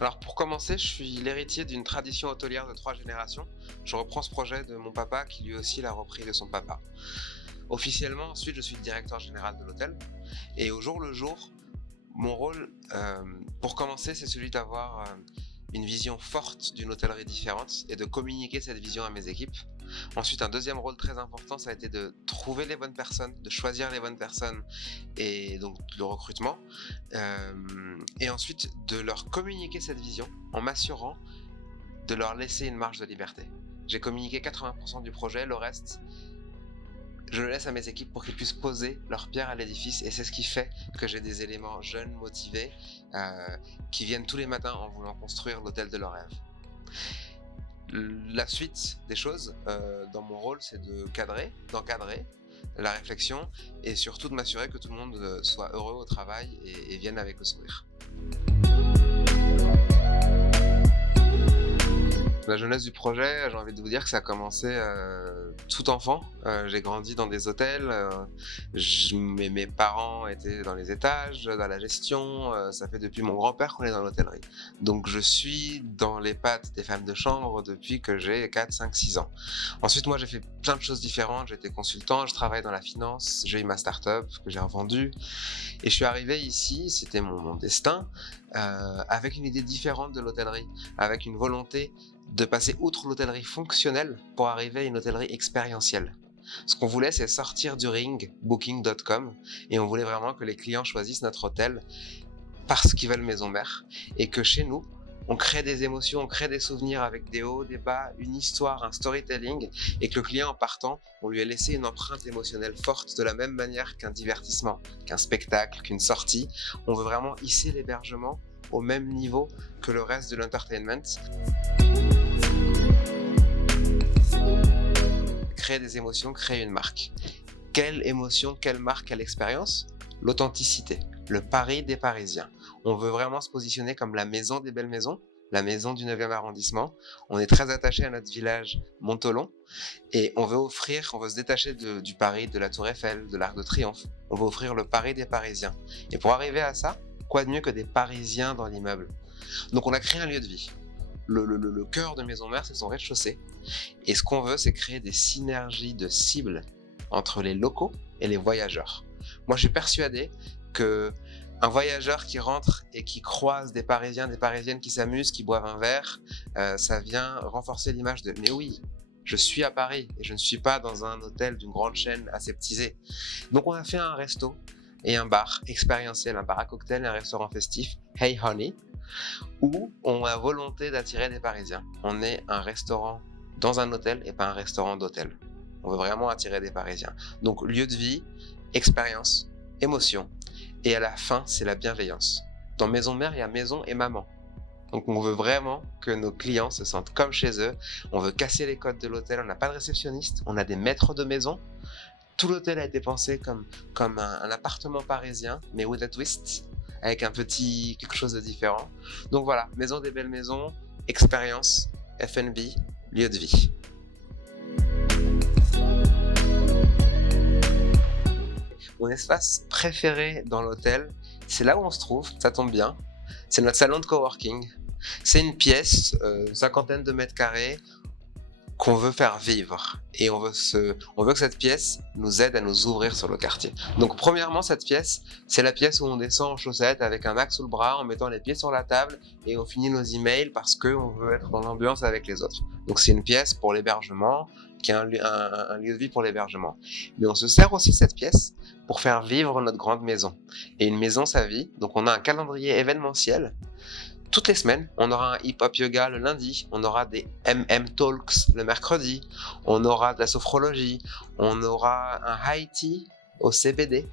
Alors pour commencer, je suis l'héritier d'une tradition hôtelière de 3 générations. Je reprends ce projet de mon papa qui lui aussi l'a repris de son papa. Officiellement, ensuite, je suis le directeur général de l'hôtel et au jour le jour, mon rôle, pour commencer, c'est celui d'avoir, une vision forte d'une hôtellerie différente et de communiquer cette vision à mes équipes. Ensuite, un deuxième rôle très important, ça a été de trouver les bonnes personnes, de choisir les bonnes personnes et donc le recrutement. Et ensuite de leur communiquer cette vision en m'assurant de leur laisser une marge de liberté. J'ai communiqué 80% du projet, le reste, je le laisse à mes équipes pour qu'ils puissent poser leur pierre à l'édifice et c'est ce qui fait que j'ai des éléments jeunes, motivés, qui viennent tous les matins en voulant construire l'hôtel de leurs rêves. La suite des choses, dans mon rôle, c'est d'encadrer la réflexion et surtout de m'assurer que tout le monde, soit heureux au travail et vienne avec le sourire. La jeunesse du projet, j'ai envie de vous dire que ça a commencé, tout enfant. J'ai grandi dans des hôtels, mes parents étaient dans les étages, dans la gestion, ça fait depuis mon grand-père qu'on est dans l'hôtellerie. Donc je suis dans les pattes des femmes de chambre depuis que j'ai 4, 5, 6 ans. Ensuite, moi, j'ai fait plein de choses différentes. J'ai été consultant, je travaille dans la finance, j'ai eu ma start-up que j'ai revendue et je suis arrivé ici, c'était mon destin, avec une idée différente de l'hôtellerie, avec une volonté de passer outre l'hôtellerie fonctionnelle pour arriver à une hôtellerie expérientielle. Ce qu'on voulait, c'est sortir du ring Booking.com et on voulait vraiment que les clients choisissent notre hôtel parce qu'ils veulent maison mère et que chez nous, on crée des émotions, on crée des souvenirs avec des hauts, des bas, une histoire, un storytelling et que le client en partant, on lui a laissé une empreinte émotionnelle forte de la même manière qu'un divertissement, qu'un spectacle, qu'une sortie. On veut vraiment hisser l'hébergement au même niveau que le reste de l'entertainment. Créer des émotions, créer une marque. Quelle émotion, quelle marque, quelle expérience? L'authenticité, le Paris des Parisiens. On veut vraiment se positionner comme la maison des belles maisons, la maison du 9e arrondissement. On est très attaché à notre village Montholon et on veut se détacher du Paris, de la Tour Eiffel, de l'Arc de Triomphe. On veut offrir le Paris des Parisiens. Et pour arriver à ça, quoi de mieux que des Parisiens dans l'immeuble? Donc on a créé un lieu de vie. Le cœur de Maison Mère, c'est son rez-de-chaussée. Et ce qu'on veut, c'est créer des synergies de cibles entre les locaux et les voyageurs. Moi, je suis persuadé que un voyageur qui rentre et qui croise des Parisiens, des Parisiennes qui s'amusent, qui boivent un verre, ça vient renforcer l'image de « mais oui, je suis à Paris et je ne suis pas dans un hôtel d'une grande chaîne aseptisée ». Donc on a fait un resto et un bar expérientiel, un bar à cocktail et un restaurant festif, Hey Honey, où on a volonté d'attirer des Parisiens. On est un restaurant dans un hôtel et pas un restaurant d'hôtel. On veut vraiment attirer des Parisiens. Donc lieu de vie, expérience, émotion. Et à la fin, c'est la bienveillance. Dans Maison Mère, il y a maison et maman. Donc on veut vraiment que nos clients se sentent comme chez eux. On veut casser les codes de l'hôtel. On n'a pas de réceptionniste, on a des maîtres de maison. Tout l'hôtel a été pensé comme un appartement parisien, mais with a twist, avec quelque chose de différent. Donc voilà, maison des belles maisons, expérience, F&B, lieu de vie. Mon espace préféré dans l'hôtel, c'est là où on se trouve, ça tombe bien, c'est notre salon de coworking. C'est une pièce, une cinquantaine de mètres carrés, qu'on veut faire vivre et on veut que cette pièce nous aide à nous ouvrir sur le quartier. Donc premièrement, cette pièce, c'est la pièce où on descend en chaussettes avec un Mac sous le bras en mettant les pieds sur la table et on finit nos emails parce qu'on veut être dans l'ambiance avec les autres. Donc c'est une pièce pour l'hébergement, qui est un lieu de vie pour l'hébergement. Mais on se sert aussi de cette pièce pour faire vivre notre grande maison. Et une maison, ça vit. Donc on a un calendrier événementiel. Toutes les semaines, on aura un hip-hop yoga le lundi, on aura des MM Talks le mercredi, on aura de la sophrologie, on aura un high tea au CBD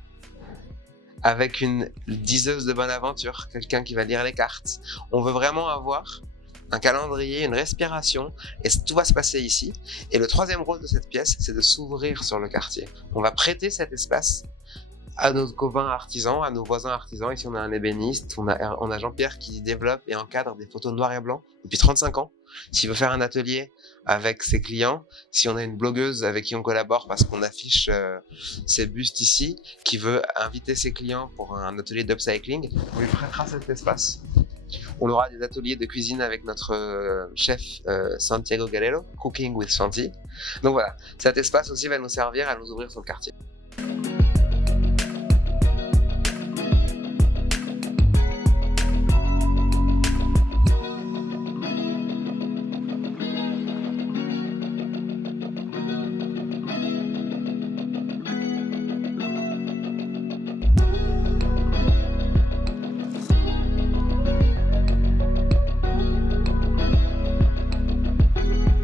avec une diseuse de bonne aventure, quelqu'un qui va lire les cartes. On veut vraiment avoir un calendrier, une respiration, et tout va se passer ici. Et le troisième rôle de cette pièce, c'est de s'ouvrir sur le quartier. On va prêter cet espace à nos copains artisans, à nos voisins artisans. Ici, on a un ébéniste, on a Jean-Pierre qui développe et encadre des photos noir et blanc depuis 35 ans. S'il veut faire un atelier avec ses clients, si on a une blogueuse avec qui on collabore parce qu'on affiche ses bustes ici, qui veut inviter ses clients pour un atelier d'upcycling, on lui prêtera cet espace. On aura des ateliers de cuisine avec notre chef Santiago Galelo, Cooking with Santi. Donc voilà, cet espace aussi va nous servir à nous ouvrir sur le quartier.